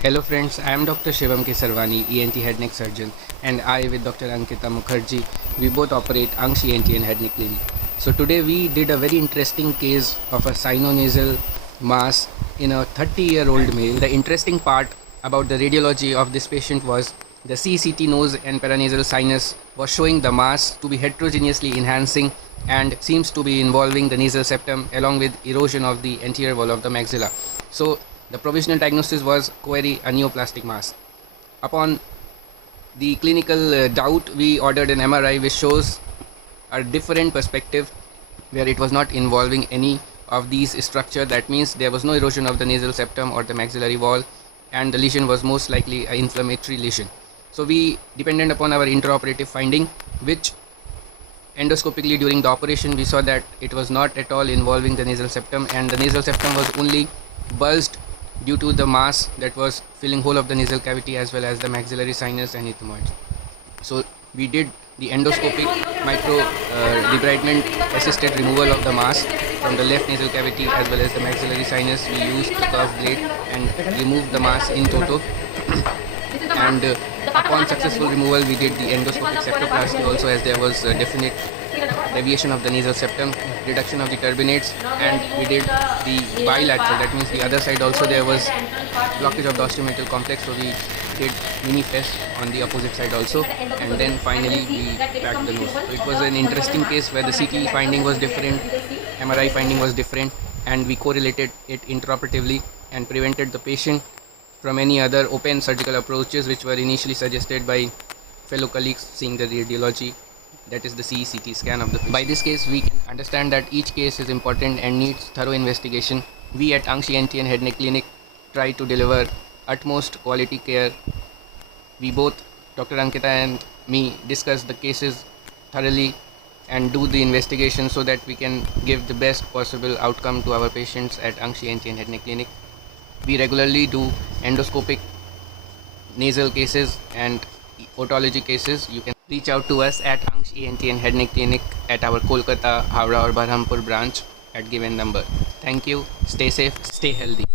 Hello friends, I am Dr. Shivam Kesarwani, ENT head neck surgeon, and I with Dr. Ankita Mukherjee, we both operate Angsh ENT and head neck clinic. So today we did a very interesting case of a sinonasal mass in a 30-year-old male. The interesting part about the radiology of this patient was the CCT nose and paranasal sinus was showing the mass to be heterogeneously enhancing and seems to be involving the nasal septum along with erosion of the anterior wall of the maxilla. So the provisional diagnosis was query a neoplastic mass. Upon the clinical doubt, we ordered an MRI which shows a different perspective where it was not involving any of these structure. That means there was no erosion of the nasal septum or the maxillary wall, and the lesion was most likely an inflammatory lesion. So we depended upon our intraoperative finding, which endoscopically during the operation we saw that it was not at all involving the nasal septum, and the nasal septum was only bulged due to the mass that was filling whole of the nasal cavity as well as the maxillary sinus and ethmoids. So we did the endoscopic micro debridement assisted removal of the mass from the left nasal cavity as well as the maxillary sinus. We used the curved blade and removed the mass in toto. And upon successful removal, we did the endoscopic septoplasty also, as there was a definite deviation of the nasal septum, reduction of the turbinates, and we did the bilateral, that means the other side also there was blockage of the osteometal complex, so we did mini fest on the opposite side also, and then finally we cracked the nose. So it was an interesting case where the CT finding was different, MRI finding was different, and we correlated it intraoperatively and prevented the patient from any other open surgical approaches which were initially suggested by fellow colleagues seeing the radiology, that is the CT scan of the patient. By this case, we can understand that each case is important and needs thorough investigation. We at Angsh ENT and Head Neck Clinic try to deliver utmost quality care. We both, Dr. Ankita and me, discuss the cases thoroughly and do the investigation so that we can give the best possible outcome to our patients at Angsh ENT and Head Neck Clinic. We regularly do endoscopic nasal cases and otology cases. You can reach out to us at Angsh ENT and Head Neck Clinic at our Kolkata, Howrah or Berhampur branch at given number. Thank you. Stay safe, stay healthy.